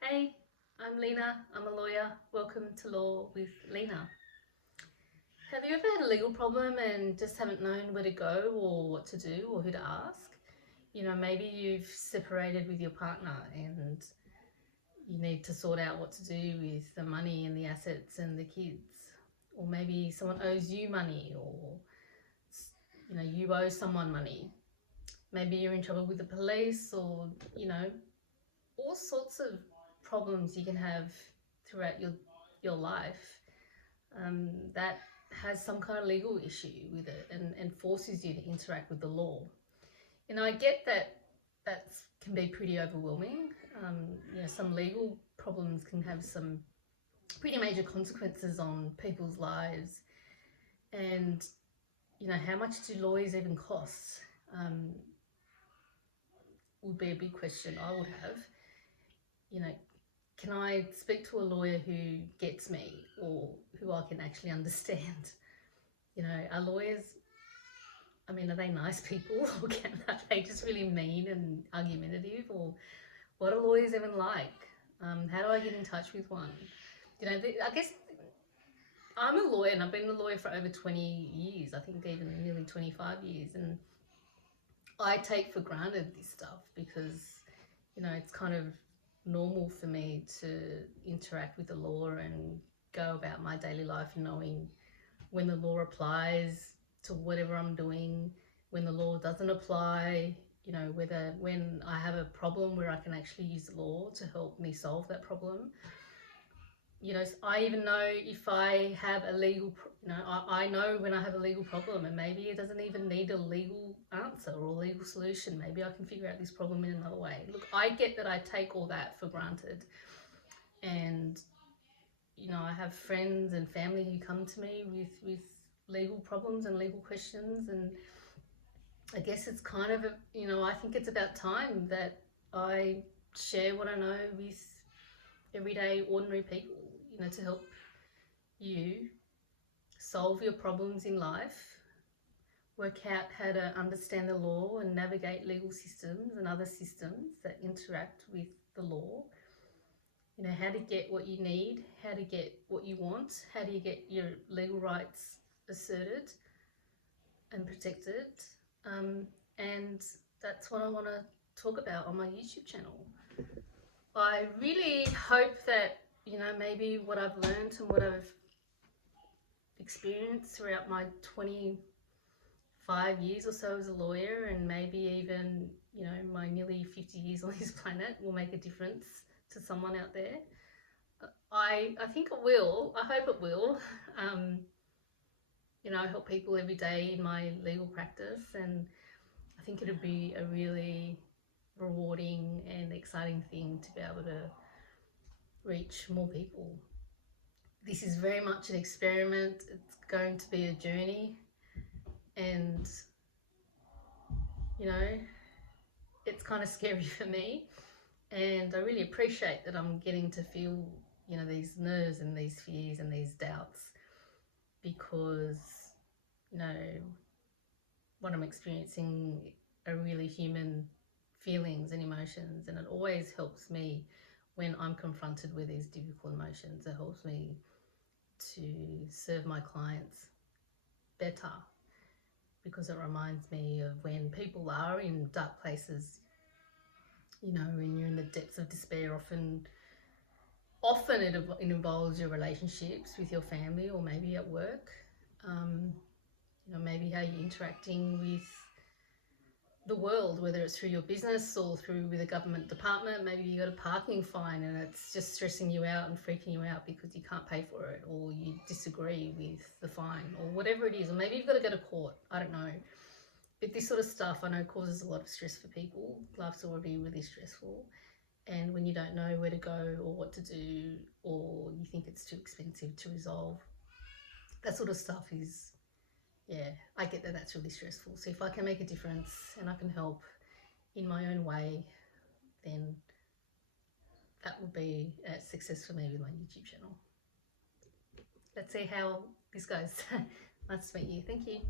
Hey, I'm Lina. I'm a lawyer. Welcome to Law with Lina. Have you ever had a legal problem and just haven't known where to go or what to do or who to ask? Maybe you've separated with your partner and you need to sort out what to do with the money and the assets and the kids. Or maybe someone owes you money or you owe someone money. Maybe you're in trouble with the police or, all sorts of problems you can have throughout your life that has some kind of legal issue with it and forces you to interact with the law. I get that that can be pretty overwhelming. Some legal problems can have some pretty major consequences on people's lives, and how much do lawyers even cost? Would be a big question I would have. You know, can I speak to a lawyer who gets me or who I can actually understand? Are lawyers, are they nice people or are they just really mean and argumentative? Or what are lawyers even like? How do I get in touch with one? I guess I'm a lawyer and I've been a lawyer for over 20 years, I think even nearly 25 years. And I take for granted this stuff because, it's kind of normal for me to interact with the law and go about my daily life knowing when the law applies to whatever I'm doing, when the law doesn't apply, whether when I have a problem where I can actually use the law to help me solve that problem. I even know if I have a legal, I know when I have a legal problem and maybe it doesn't even need a legal answer or a legal solution. Maybe I can figure out this problem in another way. Look, I get that I take all that for granted. And, I have friends and family who come to me with legal problems and legal questions. And I guess it's kind of, I think it's about time that I share what I know with everyday ordinary people, to help you solve your problems in life, work out how to understand the law and navigate legal systems and other systems that interact with the law. How to get what you need, how to get what you want, how do you get your legal rights asserted and protected. And that's what I want to talk about on my YouTube channel. I really hope that, maybe what I've learned and what I've experienced throughout my 25 years or so as a lawyer, and maybe even, my nearly 50 years on this planet, will make a difference to someone out there. I think it will. I hope it will. I help people every day in my legal practice, and I think it'd be a really rewarding and exciting thing to be able to reach more people. This is very much an experiment. It's going to be a journey, and it's kind of scary for me, and I really appreciate that I'm getting to feel these nerves and these fears and these doubts, because what I'm experiencing are really human feelings and emotions, and it always helps me when I'm confronted with these difficult emotions. It helps me to serve my clients better, because it reminds me of when people are in dark places, when you're in the depths of despair. Often it involves your relationships with your family or maybe at work. Maybe how you're interacting with the world, whether it's through your business or through with a government department. Maybe you got a parking fine and it's just stressing you out and freaking you out because you can't pay for it, or you disagree with the fine, or whatever it is. Or maybe you've got to go to court. I don't know. But this sort of stuff I know causes a lot of stress for people. Life's already really stressful. And when you don't know where to go or what to do, or you think it's too expensive to resolve, that sort of stuff is, I get that that's really stressful. So if I can make a difference and I can help in my own way, then that will be a success for me with my YouTube channel. Let's see how this goes. Nice to meet you. Thank you.